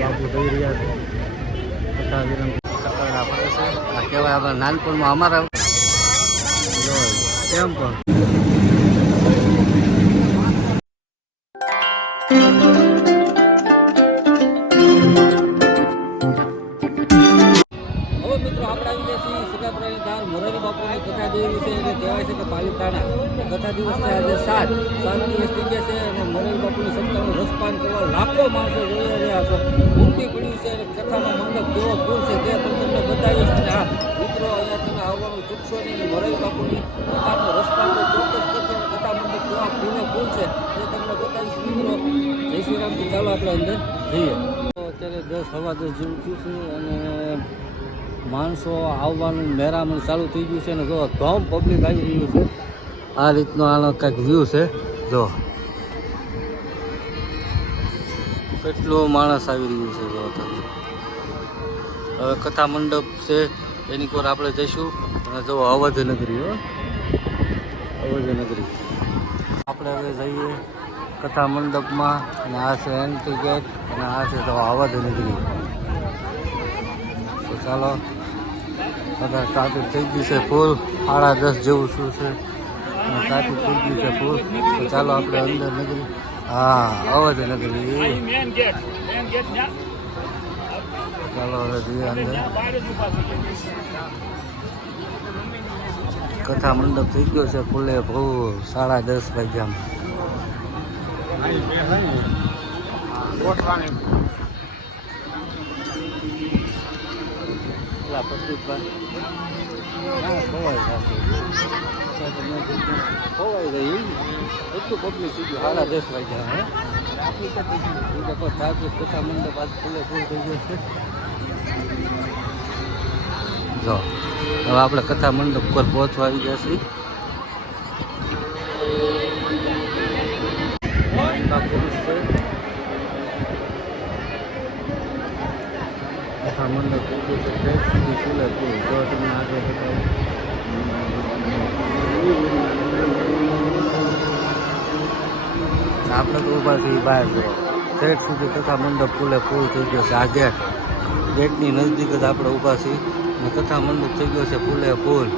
બાપુ થઈ રહ્યા છે કથા વિરંગુર કકરડા પડે છે આ કહેવાય આપણે નાનપણમાં અમારા કેમ પણ મોરારી બાપુની કથા જેવી છે એટલે કહેવાય છે કે પાલિતાણા કથા દિવસ છે આજે 7 દિવસ થઈ ગયા છે અને મોરારી બાપુની સત્તાનું રસપાન કરવા લાખો માણસો જોઈ રહ્યા છે ઉમટી પડ્યું છે અને કથાનો મંડપ કેવો ફૂલ છે તે પણ તમને બતાવીશ અને હા મિત્રો અહીંયા તમે આવવાનું ચૂકશો નહીં મોરારી બાપુની કથાનો રસપાન તો ચોક્કસ કરજો અને કથા મંડપ કેવા ફૂલે ફૂલ છે તે તમને બતાવીશ મિત્રો જય શ્રી રામથી ચાલો આપણે અંદર જઈએ અત્યારે 10 જેવું થયું છે અને માણસો આવવાનું મેરામણ ચાલુ થઈ ગયું છે અને જો ધોમ પબ્લિક આવી રહ્યું છે આ રીતનો આનો કંઈક વ્યૂ છે જો કેટલું માણસ આવી રહ્યું છે જો હવે કથા મંડપ છે એની કોર આપણે જઈશું અને જો અવધ નગરી અવધ નગરી આપણે હવે જઈએ કથા મંડપમાં અને આ છે એન્ટ્રી ગેટ અને આ છે તો અવધ નગરી તો ચાલો બધા ટ્રાફિક થઈ ગયું છે ફૂલ 10:30 જેવું શું છે ટ્રાફિક થઈ ગયું છે ફૂલ તો ચાલો આપણે અંદર નગરી હા અવધ નગરી ચાલો હવે જઈએ અંદર કથા મંડપ થઈ ગયો છે ફૂલે ફૂલ 10:30 વાગ્યામાં પ્રદીપભાઈ ખોવાઈ ગઈ એટલું પબ્લિક થઈ ગયું 10:30 વાગ્યા હે ટ્રાફિક કથા મંડપ આજ ફૂલે ફૂલ થઈ ગયો છે જો હવે આપણે કથા મંડપ પર પહોંચવા આવી ગયા છીએ કથા મંડપ થઈ ગયું છે ટ્રેક સુધી ફૂલે ફૂલ જો તમને આગળ બતાવું આપણે તો ઊભા છીએ બહાર જો ટ્રેક સુધી કથા મંડપ ફૂલે ફૂલ થઈ ગયો છે આ ગેટની નજદીક જ આપણે ઊભા છીએ અને કથા મંડપ થઈ ગયો છે ફૂલે ફૂલ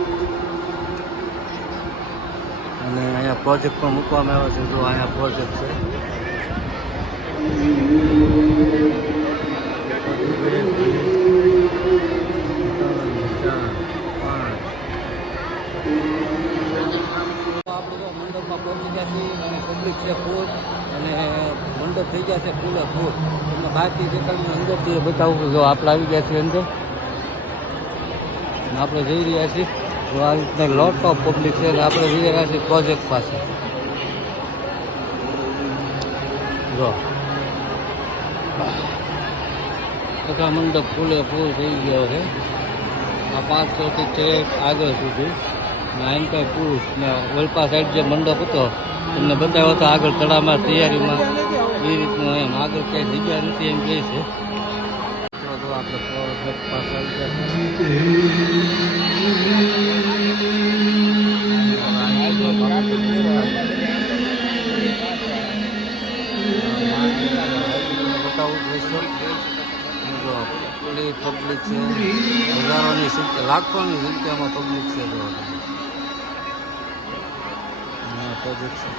અને અહીંયા પ્રોજેક્ટ પણ મૂકવામાં આવ્યો છે જો અહીંયા પ્રોજેક્ટ છે મંડપમાં પહોંચી ગયા છીએ અને પબ્લિક છે ફૂલ અને મંડપ થઈ ગયા છે ફૂલે ફૂલ તમને બહારથી દેખાડીને અંદરથી બતાવું જો આપણે આવી ગયા છીએ અંદર આપણે જઈ રહ્યા છીએ જો આ રીતના લોટ ઓફ પબ્લિક છે અને આપણે જઈ રહ્યા છીએ પ્રોજેક્ટ પાસે જો કથા મંડપ ફૂલે ફૂલ થઈ ગયો છે આ 500 થી છેક આગળ સુધી આઈન કાંઈ પુરુષ ને વલપા સાઈડ જે મંડપ હતો તમને બતાવ્યો હતો આગળ તળાવમાં તૈયારીમાં એ રીતનું એમ આગળ ક્યાંય જગ્યા નથી એમ કહે છે તો આપણે પ્રોજેક્ટ પાસે આવી ગયા બતાવું જોઈશું એટલી પબ્લિક છે હજારોની સંખ્યા લાખોની સંખ્યામાં પબ્લિક છે જો પ્રોજેક્ટ છે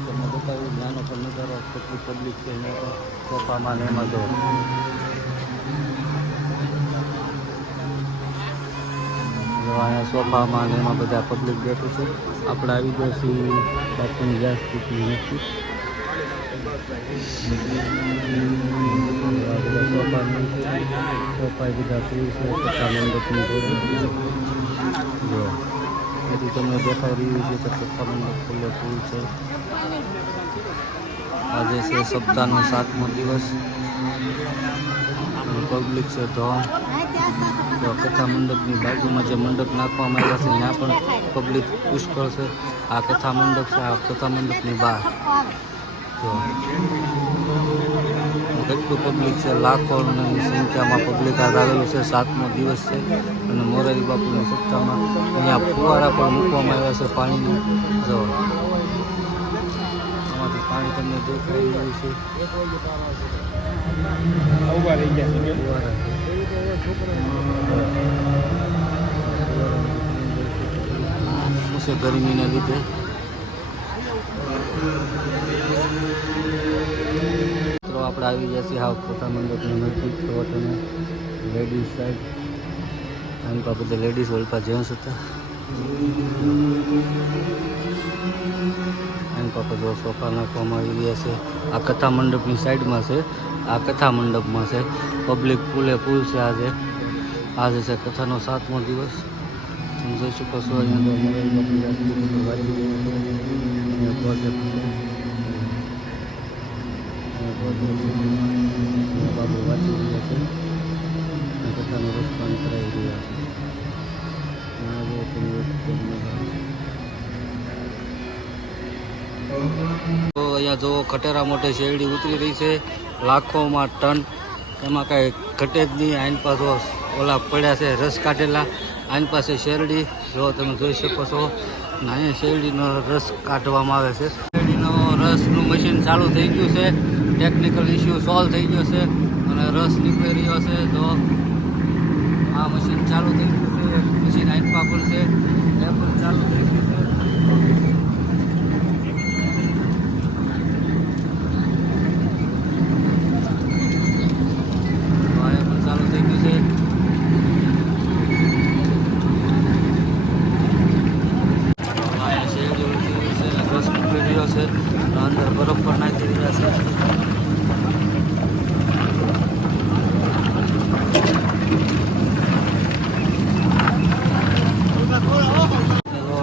તમને બતાવ્યું નાનો પણ નજારો કેટલી પબ્લિક છે અહીંયા તો સોફામાં ને એમાં જો અહીંયા સોફામાં ને એમાં બધા પબ્લિક બેઠું છે આપણે આવી ગયા છીએ બાપુની ગેસ કૂટની નીચે સોફા બધા ફ્રી છે કથા મંડપની જો એથી તમને દેખાઈ રહ્યું છે કે કથા મંડપ ફૂલે ફૂલ છે આજે છે સપ્તાહનો 7મો દિવસ પબ્લિક છે ધોમ તો કથા મંડપની બાજુમાં જે મંડપ નાખવામાં આવ્યા છે ત્યાં પણ પબ્લિક પુષ્કળ છે. આ કથા મંડપ છે, આ કથા મંડપની બહાર તો કેટલું પબ્લિક છે, લાખોની સંખ્યામાં પબ્લિક આવેલું છે. 7મો દિવસ છે અને મોરારી બાપુની સત્તામાં અહીંયા ફુવારા પણ મૂકવામાં આવ્યા છે પાણીનું. જો આમાંથી પાણી તમને દેખાઈ રહ્યું છે. શું છે ગરમીને લીધે આપણે આવી ગયા છીએ હાવ કથા મંડપની નજીક. તો તમે લેડીઝ સાઈડ આની પા બધા લેડીઝ ઓલપા જેન્ટ્સ હતા. આની પાપા જો સોફા નાખવામાં આવી રહ્યા છે. આ કથા મંડપની સાઈડમાં છે, આ કથા મંડપમાં છે. પબ્લિક ફૂલે ફૂલ છે. આજે છે કથાનો 7મો દિવસ. તમે જોઈ શકો છો અહીંયા તો મોબાઈલ બાબુ વાંચી રહ્યા છે અને કથાનો રસપાન કરાવી રહ્યા છે. તો અહીંયા જો ખટેરા મોટે શેરડી ઉતરી રહી છે, લાખોમાં ટન. એમાં કાંઈ ઘટે જ નહીં. આની પાસે ઓલા પડ્યા છે રસ કાઢેલા. આની પાસે શેરડી જો તમે જોઈ શકો છો. અહીંયા શેરડીનો રસ કાઢવામાં આવે છે. શેરડીનો રસનું મશીન ચાલુ થઈ ગયું છે. ટેકનિકલ ઇસ્યુ સોલ્વ થઈ ગયો છે અને રસ નીકળી રહ્યો છે. તો આ મશીન ચાલુ થઈ ગયું છે. મશીન આઈપા પણ છે, એ પણ ચાલુ થઈ ગયું છે. ચાલુ થઈ ગયું છે. રસ નીકળી રહ્યો છે. અંદર બરફ પણ નાખી રહ્યા છે.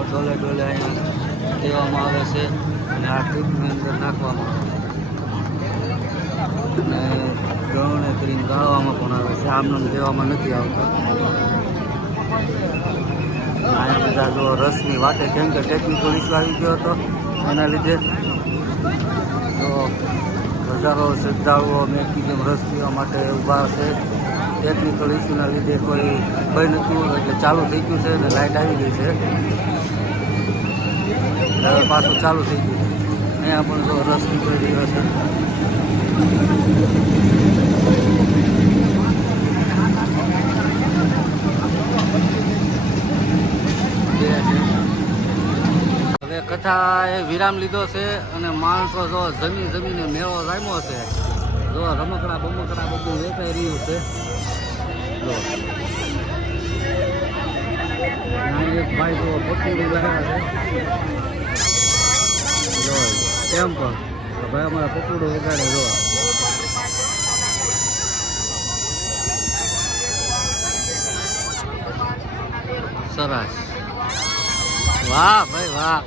ડોલે ડોલે અહીંયા દેવામાં આવે છે અને આ ટ્રીપની અંદર નાખવામાં આવે છે અને ગૌણે કરીને ગાળવામાં પણ આવે છે. આમને દેવામાં નથી આવતા. અહીંયા બધા જો રસની વાટે, કેમ કે ટેકનિકલ ઇસ્યુ આવી ગયો હતો એના લીધે તો હજારો શ્રદ્ધાળુઓ મેં કીધું રસ પીવા માટે ઊભા છે. ટેકનિકલ ઇસ્યુના લીધે કોઈ બંધ નહોતું એટલે ચાલુ થઈ ગયું છે અને લાઇટ આવી ગઈ છે. હવે પાછું ચાલુ થઈ ગયું છે. અહીંયા પણ જો રસ નીકળી રહ્યો છે. હવે કથા એ વિરામ લીધો છે અને માણસો જો જમીને મેળો લામ્યો છે. જો રમકડા બમકડા બધું વેચાઈ રહ્યું છે. જો એક ભાઈ જો પકડી રહ્યા છે. જો કેમ પણ ભાઈ અમારા પકડું વગાડે. જો સરસ, વાહ ભાઈ વાહ.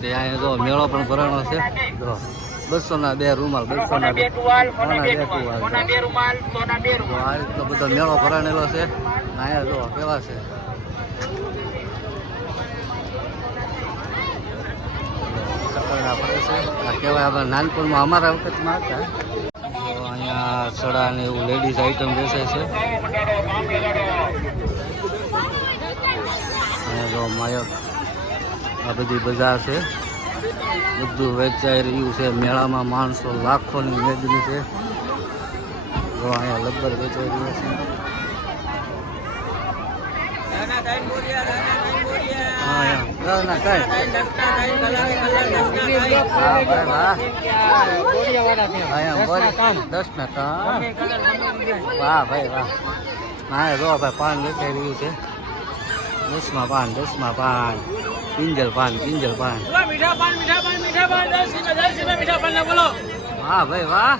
તે અહીંયા જો મેળો પણ ભરાણો છે. જો 200ના 2 રૂમાલ, 200ના 2 ટુવાલ. આ રીતનો બધો મેળો ભરાણેલો છે. અહીંયા જો કેવા છે. ચકરડા ફરે છે. આ કહેવાય આપણે નાનપણમાં અમારા વખતમાં હતા. અહીંયા સડા ને એવું લેડીઝ આઈટમ વેચાય છે. અહીંયા જો માયક, આ બધી બજાર છે. બધું વેચાઈ રહ્યું છે. મેળામાં માણસો લાખોની મેદની છે. જો અહીંયા લબ્બર વેચાઈ રહ્યું છે. વાહ ભાઈ વાહ. હા જો ભાઈ પાન વેચાઈ રહ્યું છે. 10માં પાન, 10માં પાન. કિંજલ પાન, કિંજલ પાન. વાહ ભાઈ વાહ.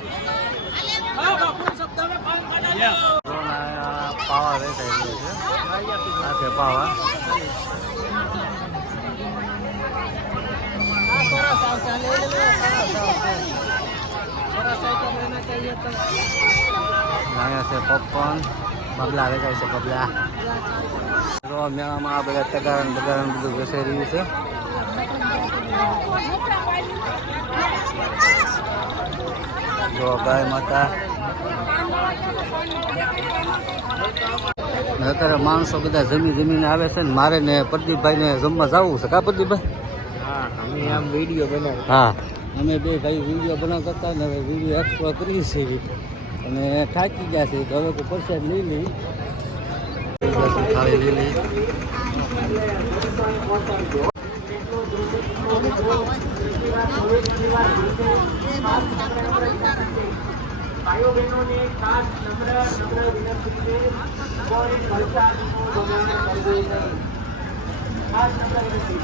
પાવા વેચાઈ રહ્યું છે. સાથે પાવા. અહીંયા છે પપકોર્ન, બબલા વેચાય છે બબલા. તો મેળામાં આ બધા તગારણ બગારણ બધું વેચાઈ રહ્યું છે. જો ગાય માતા. અત્યારે માણસો બધા જમીને આવે છે ને મારે ને પ્રદીપભાઈ ને જમવા જવું છે કા પ્રદીપભાઈ? હા, અમે આમ વિડીયો બનાવી. હા, અમે બે ભાઈ વિડીયો બનાવતા હતા ને હવે વિડીયો એક્સપ્લોર કરીએ છીએ અને થાકી ગયા છે તો હવે કોઈ પ્રસાદ લઈ લઈ. થાળી લઈ લઈ. ભાઈઓ બહેનોને ખાસ નમ્ર વિનંતી છે, કોઈ પ્રસાદનું બગાડ કરવો નહીં. ખાસ નમ્ર વિનંતી.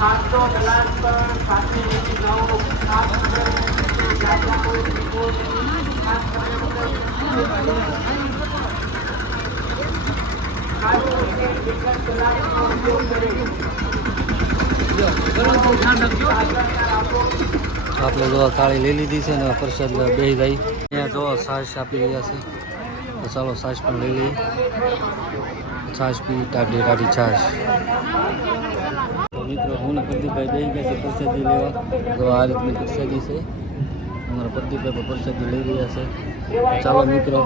ખાસો ગ્લાસ પર સાથે લઈ જાઓ. ખાસ નમ્ર વિનંતી. જ્યાં કોઈ દીકરો નહીં. ખાસ નમ્ર વિનંતી. આપણે જો થાળી લઈ લીધી છે ને પ્રસાદ બેસી ગઈ. અહીંયા જો છાશ આપી રહ્યા છે તો ચાલો છાશ પણ લઈ લઈએ. છાશ પી ટાઢી છાશ. તો મિત્રો હું ને પ્રદીપભાઈ બેસી ગયા છે પ્રસાદી લેવા. તો આ રીતની પ્રસાદી છે. અમારા પ્રદીપભાઈ પણ પ્રસાદી લઈ રહ્યા છે. ચાલો મિત્રો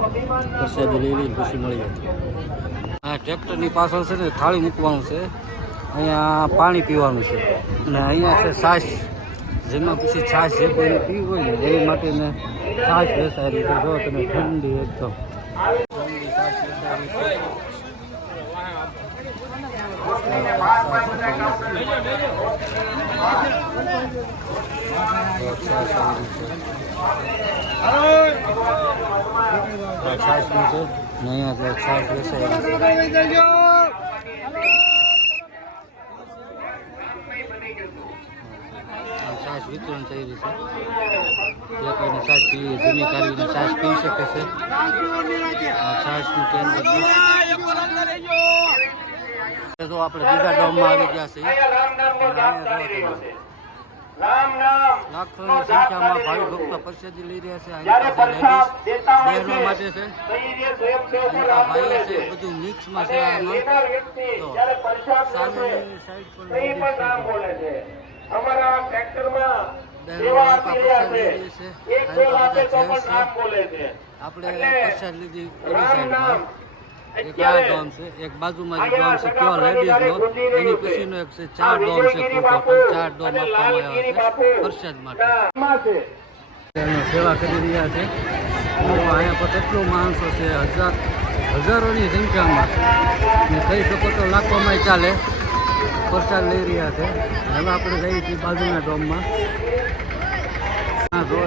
પ્રસાદી લઈ લઈ પછી મળીએ. આ ટ્રેક્ટરની પાછળ છે ને થાળી મૂકવાનું છે. અહીંયા પાણી પીવાનું છે અને અહીંયા છે છાશ, જેમાં પછી છાશ જે કોઈને પીવું હોય ને એ માટેને છાશ વેચાયેલી છે. જો તમે ઠંડી એકદમ ઠંડી છાશ વેચાયેલી છે. છાશ નું છે ને અહીંયા છાશ વેચાયેલી છે. છાશ વિતરણ થઈ રહી છે. જે કોઈને છાશ પીવી જમી કાઢીને છાશ પી શકે છે. આ છાશનું કેન્દ્ર છે. તો આપણે બીજા ડોમમાં આવી ગયા છીએ. લાખોની સંખ્યામાં ભાવિ ભક્તો પ્રસાદી લઈ રહ્યા છે. અહીં બહેનો માટે છે, ભાઈઓ છે, બધું મિક્સમાં છે. આમાં તો સામેની સાઈડ પણ અમારા ટ્રેક્ટરમાં આપણે પ્રસાદ લીધી ઓલી સાઈડમાં. એક આ ડોમ છે, એક બાજુમાં જે ડોમ છે પ્યોર લેડીઝનો, એની પછીનો એક છે 4 ડોમ છે. ટોટલ 4 ડોમ આપવામાં આવ્યા છે પ્રસાદ માટે. એનો સેવા કરી રહ્યા છે. અહીંયા પર કેટલું માણસો છે, હજારોની સંખ્યામાં ને કહી શકો તો લાખોમાં ચાલે પ્રસાદ લઈ રહ્યા છે. હવે આપણે જઈએ છીએ બાજુના ડોમમાં. જો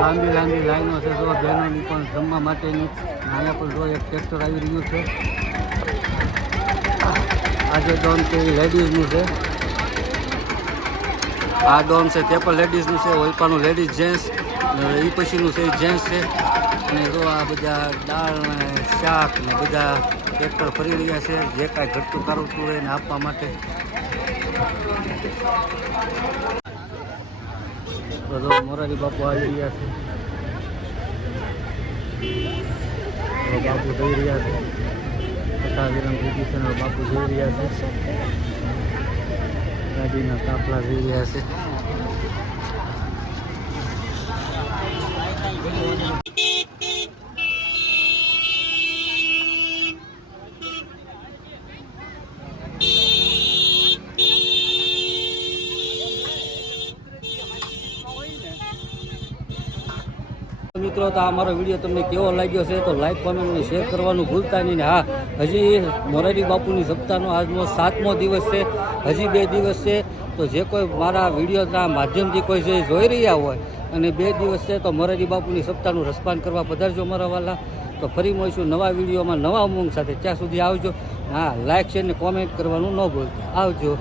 લાંબી લાઈનો છે. જો બહેનોની પણ જમવા માટેની. અહીંયા પણ જો એક ટ્રેક્ટર આવી રહ્યું છે. આ જે ડોમ છે એ લેડીઝનું છે. આ ડોમ છે તે પણ લેડીઝનું છે. ઓલપાનું લેડીઝ જેન્ટ્સ, એ પછીનું છે એ જેન્ટ્સ છે. અને જો આ બધા દાળ ને શાક ને બધા ટ્રેક્ટર ફરી રહ્યા છે, જે કાંઈ ઘટતું કાઢતું હોય એને આપવા માટે. બધો મોરારી બાપુ આવી રહ્યા છે. બાપુ જઈ રહ્યા છે. કથા વિરામ દીધી છે. બાપુ જઈ રહ્યા છે. ગાડીના કાફલા જઈ રહ્યા છે. મિત્રો, તો આ મારો વિડીયો તમને કેવો લાગ્યો છે તો લાઈક કોમેન્ટ અને શેર કરવાનું ભૂલતા નહીં. ને હા, હજી મોરારી બાપુની સપ્તાહનો આજનો 7મો દિવસ છે. હજી 2 દિવસ છે. તો જે કોઈ મારા વિડીયોના માધ્યમથી કોઈ જે જોઈ રહ્યા હોય અને 2 દિવસ છે તો મોરારી બાપુની સપ્તાહનું રસપાન કરવા પધારજો મારા વાલા. તો ફરી મળીશું નવા વિડીયોમાં નવા ઉમંગ સાથે. ત્યાં સુધી આવજો. હા, લાઈક શેર ને કોમેન્ટ કરવાનું ન ભૂલતા. આવજો.